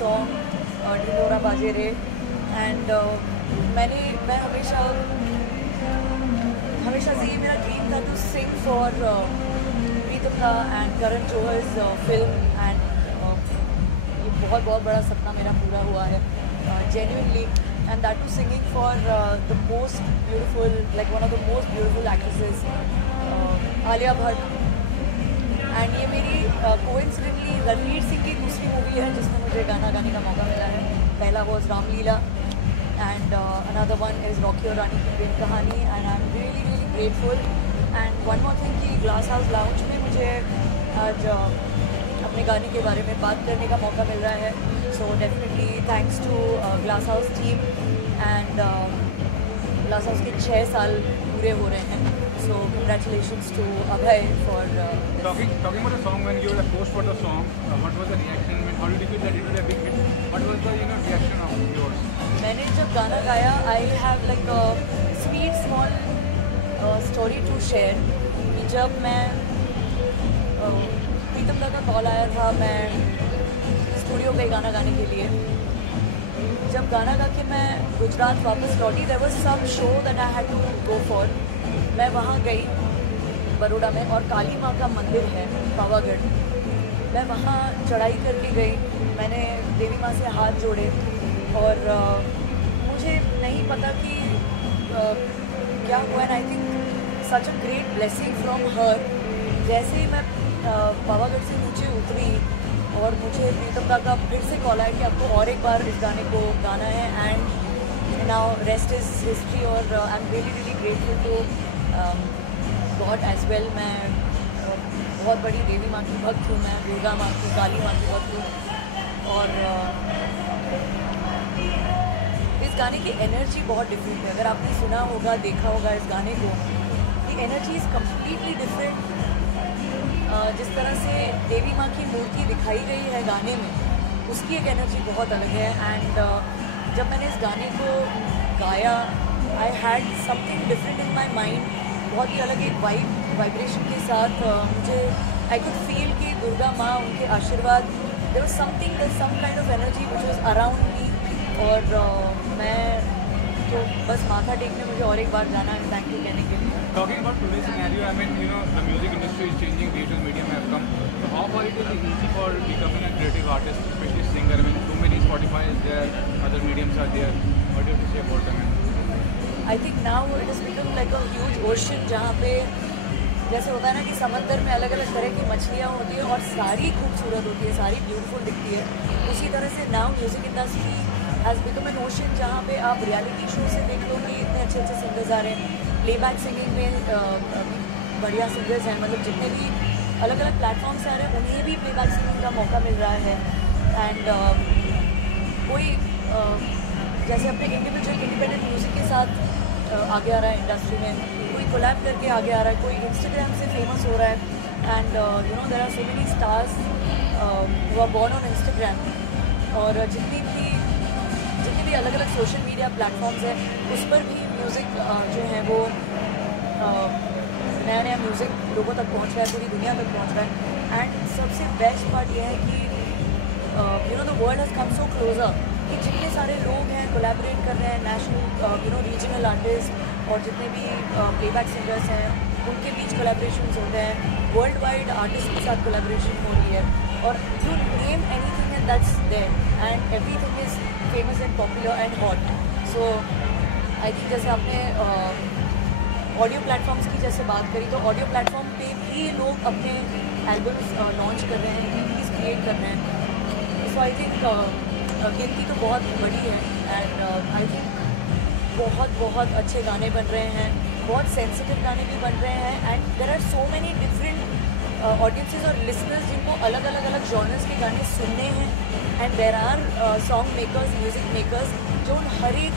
song ढिंढोरा बाजे रे and मैं हमेशा से ये मेरा ड्रीम था to sing for प्रीतम दा and करण जौहर's film and ये बहुत बड़ा सपना मेरा पूरा हुआ है genuinely and that too singing for the most beautiful, like one of the most beautiful actresses, Alia Bhatt. And ये मेरी कोइंसिडेंटली रणवीर सिंह की दूसरी मूवी है जिसमें मुझे गाना गाने का मौका मिला है। पहला was Ramlila and another one is Rocky और रानी की प्रेम कहानी and I am really grateful. And one more thing कि ग्लास हाउस लाउंज में मुझे आज अपने गाने के बारे में बात करने का मौका मिल रहा है। So definitely thanks to Glass House team and Glass House के 6 साल पूरे हो रहे हैं। So congratulations to Abhay for talking about the song. When you were post for the song, what was the reaction? How did you feel that it was a big hit? What was the reaction of yours? मैंने जब गाना गाया, I have like a sweet small story to share. कि जब मैं प्रीतम दा का call आया था मैं स्टूडियो पे गाना गाने के लिए, जब गाना गा के मैं गुजरात वापस लौटी, there was some show that I had to go for. मैं वहाँ गई बड़ौदा में और काली माँ का मंदिर है पावागढ़, मैं वहाँ चढ़ाई करके गई। मैंने देवी माँ से हाथ जोड़े और मुझे नहीं पता कि क्या हुआ and I think such a great blessing from her. जैसे ही मैं पावागढ़ से नीचे उतरी और मुझे प्रीतम दा का फिर से कॉल आया कि आपको और एक बार इस गाने को गाना है and now rest is history. और I am really grateful to God as well. मैं बहुत बड़ी देवी माँ की भक्त हूँ, मैं दुर्गा माँ की, काली माँ की भक्त हूँ और इस गाने की एनर्जी बहुत डिफरेंट है। अगर आपने सुना होगा, देखा होगा इस गाने को, दी एनर्जी इज़ कम्प्लीटली डिफरेंट। जिस तरह से देवी माँ की मूर्ति दिखाई गई है गाने में, उसकी एक एनर्जी बहुत अलग है। एंड जब मैंने इस गाने को गाया, I had something different in my mind. बहुत ही अलग एक वाइब्रेशन के साथ मुझे आई कुड फील कि दुर्गा माँ, उनके आशीर्वाद, there was something, some kind of energy which was around me. और मैं तो बस माथा टेकने मुझे और एक बार जाना है थैंक यू कहने के लिए। Talking about today's scenario, I mean, the music industry is changing, digital medium have come. So how far it is easy for becoming a creative artist, especially singer? I mean, too many Spotify is there, other mediums are there. What do you have to say about them? I think now it has become like a huge ocean जहाँ पे जैसे होता है ना कि समंदर में अलग अलग तरह की मछलियाँ होती है और सारी खूबसूरत होती है, सारी ब्यूटीफुल दिखती है। उसी तरह से now music industry has become an ocean जहाँ पे आप रियलिटी शो से देख लो कि इतने अच्छे सिंगर्स आ रहे हैं। प्लेबैक सिंगिंग में बढ़िया सिंगर्स हैं, मतलब जितने भी अलग अलग प्लेटफॉर्म्स आ रहे हैं उन्हें भी प्लेबैक सिंगिंग का मौका मिल रहा है। एंड कोई जैसे अपने इंडिपेंडेंट म्यूज़िक के साथ आगे आ रहा है इंडस्ट्री में, कोई कोलैब करके आगे आ रहा है, कोई इंस्टाग्राम से फेमस हो रहा है। And there are so many stars who are born on Instagram. और जितनी भी अलग अलग सोशल मीडिया प्लेटफॉर्म्स हैं उस पर भी म्यूज़िक जो है वो नया म्यूज़िक लोगों तक पहुंच रहा है, पूरी दुनिया तक पहुंच रहा है। एंड सबसे बेस्ट पार्ट यह है कि the world has come so closer कि जितने सारे लोग हैं कोलैबोरेट कर रहे हैं, नेशनल रीजनल आर्टिस्ट और जितने भी प्लेबैक सिंगर्स हैं उनके बीच कोलैबोरेशंस हो रहे हैं, वर्ल्ड वाइड आर्टिस्ट के साथ कोलैबोरेशन हो रही है। और you name anything and that's there and everything is famous and popular and hot. So I think जैसे आपने ऑडियो प्लेटफॉर्म्स की जैसे बात करी, तो ऑडियो प्लेटफॉर्म पे भी लोग अपने एल्बम्स लॉन्च कर रहे हैं, ईपीज़ क्रिएट कर रहे हैं। सो आई थिंक गिनती तो बहुत बड़ी है एंड आई थिंक बहुत अच्छे गाने बन रहे हैं, बहुत सेंसिटिव गाने भी बन रहे हैं। And there are so many different audiences और लिसनर्स जिनको अलग अलग जॉनर्स के गाने सुनने हैं। And there are song makers, music makers जो हर एक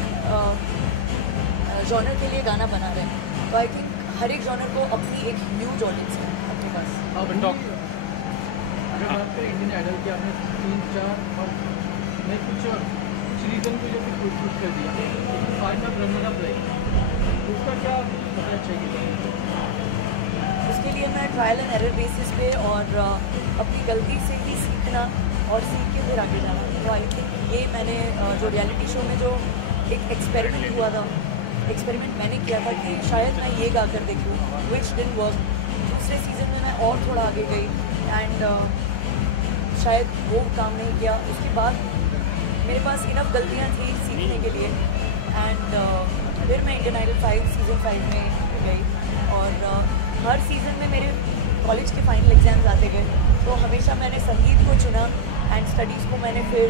जॉनर के लिए गाना बना रहे हैं। तो आई थिंक हर एक जॉनर को अपनी एक ह्यूज ऑडियंस है अपने पास। अगर बात करें इंडियन आइडल की, आपने 3-4 और मैं कुछ रीजन को जब पुश कर दिया, आज आप रनर अप रहे, उसका क्या मतलब चाहिए? उसके लिए मैं ट्रायल एंड एरर बेसिस पे और अपनी गलती से ही सीखना और सीख के फिर आगे जाना। तो आई थिंक ये मैंने जो रियलिटी शो में जो एक एक्सपेरिमेंट हुआ था, एक्सपेरिमेंट मैंने किया था कि शायद मैं ये गा कर देखूँ, विच डिडंट वर्क। दूसरे सीज़न में मैं और थोड़ा आगे गई एंड शायद वो काम नहीं किया। उसके बाद मेरे पास इनफ गलतियाँ थी सीखने के लिए एंड फिर मैं इंडियन आइडल 5 सीज़न 5 में गई और हर सीज़न में मेरे कॉलेज के फाइनल एग्ज़ाम्स आते गए, तो हमेशा मैंने संगीत को चुना एंड स्टडीज़ को मैंने फिर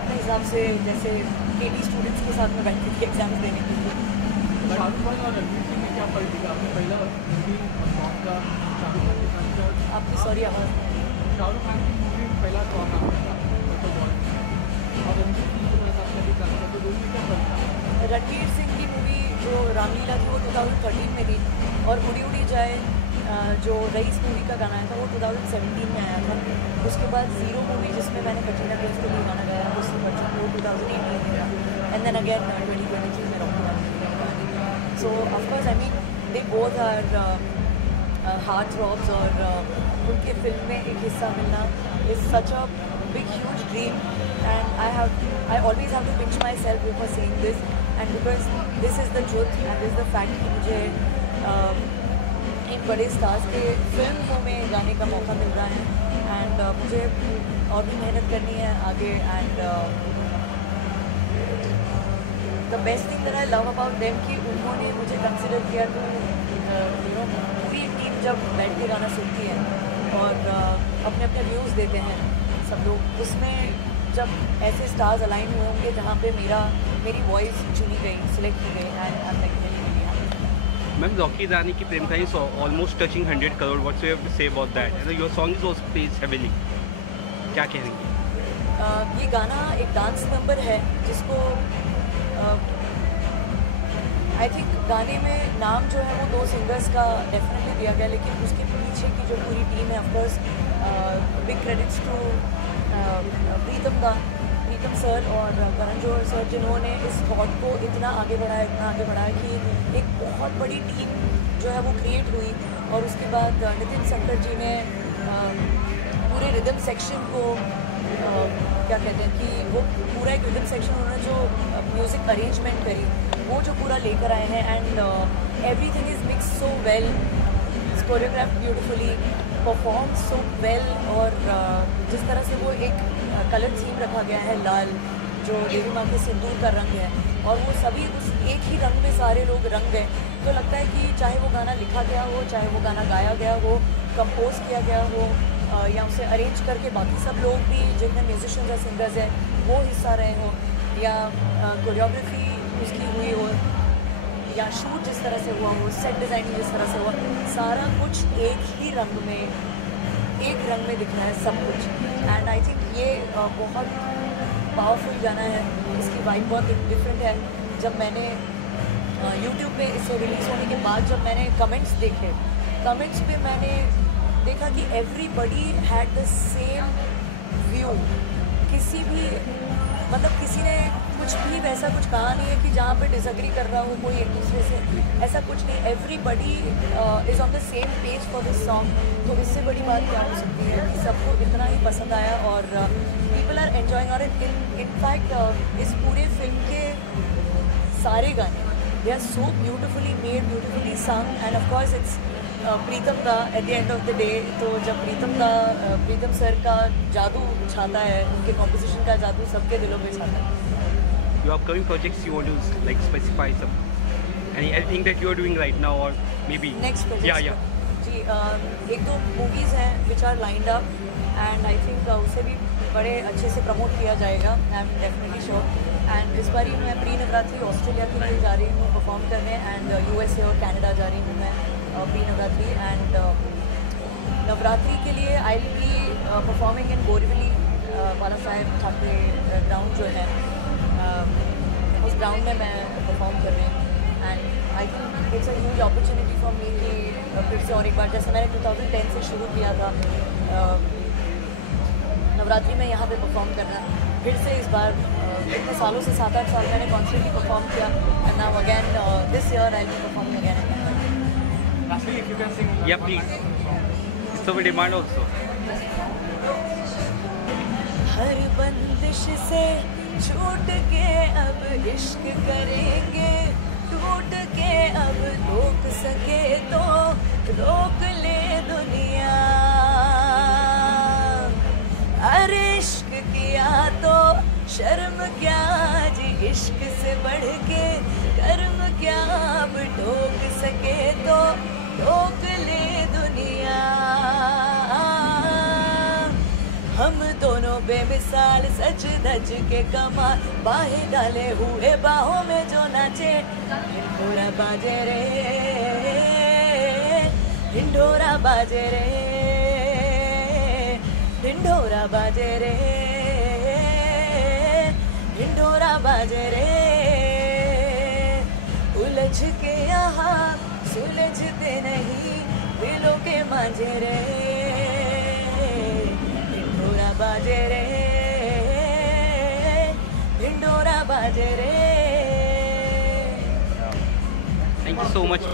अपने हिसाब से, जैसे केटी स्टूडेंट्स के साथ में बैठती थी एग्ज़ाम्स देने के लिए। शाहरुख खान और रणवीर सिंह में क्या फर्क दिखा आपने? पहला मूवी और सॉन्ग का शाहरुख खान के साथ था। आपकी सॉरी आवाज़ शाहरुख खान की मूवी में पहला सॉन्ग आपका था और रणवीर सिंह के साथ आपने भी काम किया, तो दोनों में क्या फर्क था? रणवीर सिंह की मूवी जो रामलीला थी वो 2013 में थी और उड़ी उड़ी जाए जो रईस मूवी का गाना आया था वो 2017 में आया था। उसके बाद ज़ीरो मूवी जिसमें मैंने कटरीना कैफ के लिए गाना गाया उससे बच्चों वो 2018 में था एंड देन अगेन 2023 में Rocky. So of course I mean they both are heartthrobs और उनके फिल्म में एक हिस्सा मिलना is such a big huge dream and I always have to pinch myself before saying this and because this is the truth and this the fact कि मुझे इन बड़े stars के फिल्मों में गाने का मौका मिल रहा है एंड मुझे और भी मेहनत करनी है आगे and the best thing that I love about them कि उन्होंने मुझे कंसिडर किया। तो यू नो पूरी टीम जब बैठ के गाना सुनती है और अपने अपने व्यूज़ देते हैं सब लोग, उसमें जब ऐसे स्टार्स अलाइन हुए होंगे जहाँ पे मेरी वॉइस चुनी गई, सिलेक्ट की गई and I am like ma'am Rocky Rani Ki Prem Kahani almost touching 100 crore, what's you have to say about that? Your song is also plays heavily, क्या कहेंगे? ये गाना एक डांस नंबर है जिसको आई थिंक गाने में नाम जो है वो 2 सिंगर्स का डेफिनेटली दिया गया, लेकिन उसके पीछे की जो पूरी टीम है of course big credits to Pritam sir और करण जौहर सर जिन्होंने इस थॉट को इतना आगे बढ़ाया कि एक बहुत बड़ी टीम जो है वो क्रिएट हुई। और उसके बाद नितिन शंकर जी ने पूरे रिदम सेक्शन को क्या कहते हैं कि वो पूरा एक रिदम सेक्शन उन्होंने जो म्यूज़िक अरेंजमेंट करी वो जो पूरा लेकर आए हैं and everything is mix so well, choreograph beautifully, perform so well. और जिस तरह से वो एक कलर थीम रखा गया है लाल, जो देवी माँ के सिंदूर का रंग है, और वो सभी उस एक ही रंग में सारे लोग रंग गए, तो लगता है कि चाहे वो गाना लिखा गया हो, चाहे वो गाना गाया गया हो, कंपोज किया गया हो या उसे अरेंज करके बाकी सब लोग भी जितने म्यूजिशियंस या सिंगर्स हैं वो हिस्सा रहे हो, या कोरियोग्राफी उसकी हुई हो, या शूट जिस तरह से हुआ हो, सेट डिज़ाइनिंग जिस तरह से हुआ, सारा कुछ एक ही रंग में दिख रहा है सब कुछ। एंड आई थिंक ये बहुत पावरफुल गाना है, इसकी वाइब बहुत डिफरेंट है। जब मैंने यूट्यूब पे इसे रिलीज़ होने के बाद जब मैंने कमेंट्स देखे, कमेंट्स पे मैंने देखा कि everybody had the same view. किसी ने कुछ भी वैसा कुछ कहा नहीं है कि जहाँ पे डिसएग्री कर रहा हो कोई एक दूसरे से, ऐसा कुछ नहीं। Everybody is on the same page for this song. तो इससे बड़ी बात क्या हो सकती है कि सबको इतना ही पसंद आया और पीपल आर एन्जॉइंग। और इनफैक्ट इस पूरे फिल्म के सारे गाने they are so beautifully made, beautifully sung, and of course it's Pritam da at the end of the day. तो जब प्रीतम सर का जादू छाता है, उनके कॉम्पोजिशन का जादू सबके दिलों पे छाता है। Your upcoming projects, you want to like specify some anything that you are doing right now or maybe next projects? Yeah. जी, एक दो मूवीज़ हैं which are lined up and I think उसे भी बड़े अच्छे से प्रमोट किया जाएगा, I am definitely sure. And इस बार मैं प्री नवरात्रि ऑस्ट्रेलिया के लिए जा रही हूँ परफॉर्म करने, एंड USA और कनाडा जा रही हूँ मैं प्री नवरात्रि। एंड नवरात्रि के लिए I will be performing in Borivali Bala Saheb Thackeray ground जो है, उस ग्राउंड में मैं परफॉर्म कर रही हूँ। And I think it's a huge opportunity for me कि फिर से और एक बार, जैसे मैंने 2010 से शुरू किया था नवरात्रि में यहाँ पे परफॉर्म करना, फिर से इस बार इतने सालों से 7-8 साल मैंने कॉन्स्टेंटली परफॉर्म किया, and now again this year I will performing again. Lastly, if you can sing. Yeah, please. It's our demand also. हर बंदिश से छूट के अब इश्क करेंगे, टूट के अब रोक सके तो रोक ले दुनिया। अरे इश्क किया तो शर्म क्या जी, इश्क से बढ़ के कर्म क्या, अब ठोक सके तो ठोक ले दुनिया। हम दोनों बेमिसाल सच धज के कमाल, बाहें डाले हुए बाहों में जो नाचे, ढिंढोरा बाजे रे, ढिंढोरा बाजे रे, ढिंढोरा बाजे रे, ढिंढोरा बाजे रे। उलझ के यहाँ सुलझते नहीं दिलों के मांझे रे, ढिंढोरा बाजे रे, ढिंढोरा बाजे रे। Thank you so much.